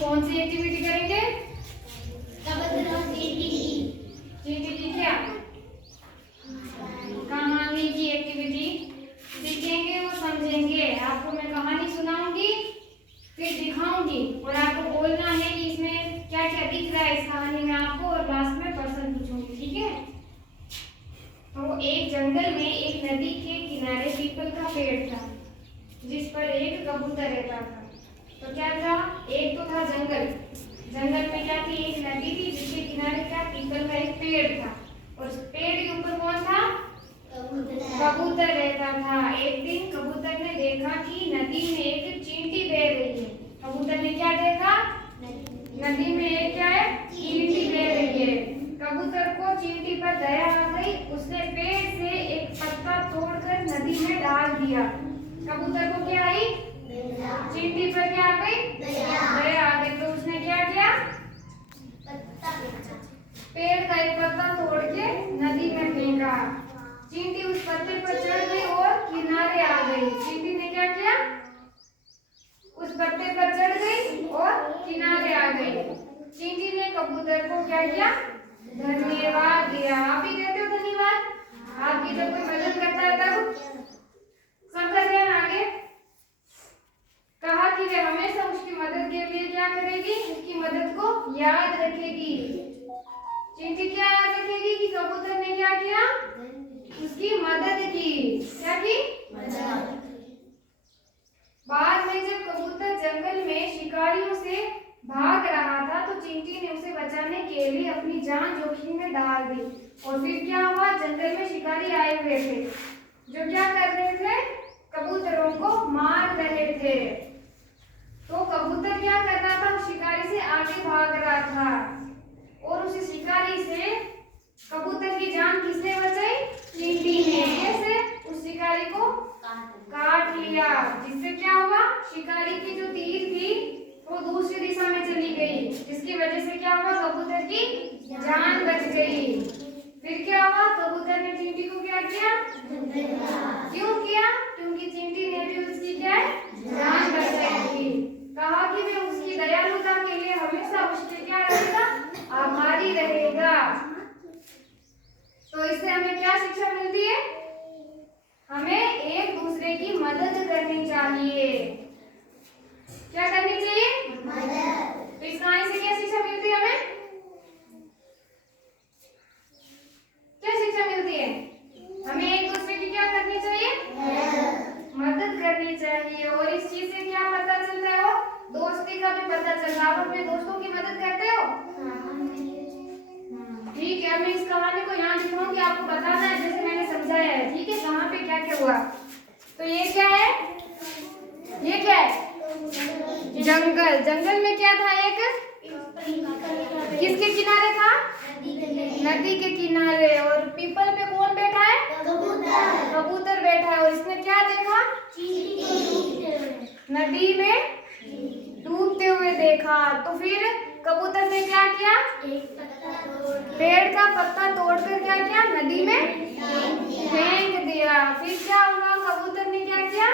कौन सी एक्टिविटी करेंगे? चींटी की क्या? कहानी की एक्टिविटी सीखेंगे और समझेंगे। आपको मैं कहानी सुनाऊंगी, फिर दिखाऊंगी और आपको बोलना है कि इसमें क्या क्या दिख रहा है इस कहानी में आपको, और लास्ट में प्रश्न पूछूंगी, ठीक है? तो एक जंगल में एक नदी के किनारे पीपल का पेड़ था जिस पर एक कबूतर रहता था। तो क्या था? एक तो था जंगल, जंगल में क्या थी? एक नदी थी जिसके किनारे क्या? पीपल का एक पेड़ था, और पेड़ के ऊपर कौन था? कबूतर रहता था। एक दिन कबूतर ने देखा कि नदी में एक चींटी बह रही है। कबूतर ने क्या देखा? नदी में एक क्या है? चींटी बह रही है। कबूतर को चींटी पर दया आ गई, उसने पेड़ से एक पत्ता तोड़कर नदी में डाल दिया। कबूतर को क्या आई? चींटी पर क्या आ गई? दया आ गई। तो उसने क्या किया? पेड़ का एक पत्ता तोड़ के नदी में फेंका। चींटी उस पत्ते पर चढ़ गई और किनारे आ गई। चींटी ने क्या किया? उस पत्ते पर चढ़ गई और किनारे आ गई। चींटी ने कबूतर को क्या किया? धन्यवाद दिया। आप भी कहते हो धन्यवाद? आपकी जब कोई मदद करता है तब सबका ध्यान आगे। कहा कि वे हमेशा उसकी मदद के लिए क्या करेगी? उसकी मदद को याद रखेगी। चींटी क्या याद रखेगी कि कबूतर ने क्या किया? उसकी मदद की। क्या की? मदद। बाद में जब कबूतर जंगल में शिकारियों से भाग रहा था तो चींटी ने उसे बचाने के लिए अपनी जान जोखिम में डाल दी। और फिर क्या हुआ? जंगल में शिकारी आए हुए थे जो क्या कर रहे थे? कबूतरों को मार रहे थे। तो कबूतर क्या कर रहा था? शिकारी से आगे भाग रहा था, और उस शिकारी से कबूतर की जान किसने बचाई? चींटी ने। कैसे? उस शिकारी को काट लिया, जिससे क्या हुआ? शिकारी की जो तीर थी वो दूसरी दिशा में चली गई, जिसकी वजह से क्या हुआ? कबूतर की जान बच गई। फिर क्या हुआ? कबूतर ने चींटी को क्या किया? क्यों किया? क्योंकि चींटी ने भी उसकी क्या है? जान बचाई थी। कहा कि वे उसकी दयालुता के लिए हमेशा उसके क्या रहेगा? आभारी रहेगा। तो इससे हमें क्या शिक्षा मिलती है? हमें एक दूसरे की मदद करनी चाहिए। क्या करनी चाहिए? मदद। तो इस कहानी से क्या शिक्षा मिलती है हमें? क्या शिक्षा मिलती है? हमें एक दूसरे की क्या करनी चाहिए? मदद करनी चाहिए। और इस चीज से क्या पता चलता है? दोस्ती का भी पता चलता है। आप अपने दोस्तों की मदद करते हो? ठीक है, मैं इस कहानी को यहाँ दिखाऊंगी, आपको बताना है जैसे मैंने समझाया है, ठीक है? कहाँ पे क्या क्या हुआ। तो ये क्या है? ये क्या है? जंगल। जंगल में क्या था? एक किसके किनारे था? नदी के किनारे। और पीपल पे कौन बैठा है? कबूतर बैठा है। और इसने क्या देखा? नदी में डूबते हुए देखा। तो फिर कबूतर ने क्या किया? पेड़ का पत्ता तोड़कर क्या किया? नदी में फेंक दिया। फिर क्या हुआ? कबूतर ने क्या किया?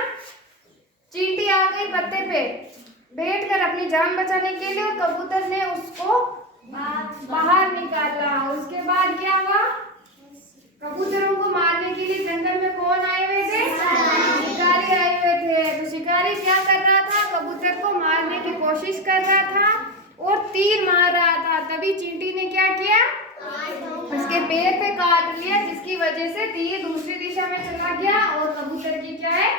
चींटी आ गई पत्ते पे बैठकर अपनी जान बचाने के लिए, और कबूतर ने उसको बाहर निकाला। उसके बाद क्या हुआ? कबूतरों को मारने के लिए जंगल में कौन आए हुए थे? शिकारी आए हुए थे। तो शिकारी क्या कर रहा था? कबूतर को मारने की कोशिश कर रहा था और तीर मार रहा था। तभी चींटी ने क्या किया? उसके पैर पे काट लिया, जिसकी वजह से तीर दूसरी दिशा में चला गया और कबूतर की क्या है?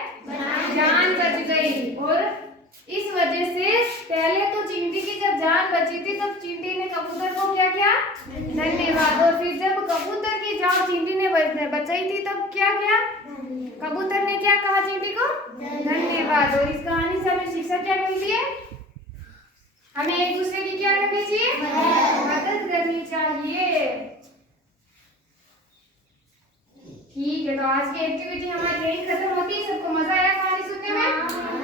जान बच गई। और इस वजह से पहले तो चींटी की जब जान बची थी तब चींटी ने कबूतर को क्या किया? धन्यवाद। और फिर जब कबूतर की जान चींटी ने बचाई थी तब क्या किया? कबूतर ने क्या कहा चींटी को? धन्यवाद। और इस कहानी से हमें शिक्षा क्या मिलती है? हमें एक दूसरे की क्या करनी चाहिए? मदद करनी चाहिए। ठीक है, तो आज की एक्टिविटी हमारी यही खत्म होती है। सबको मजा आया कहानी सुनने में?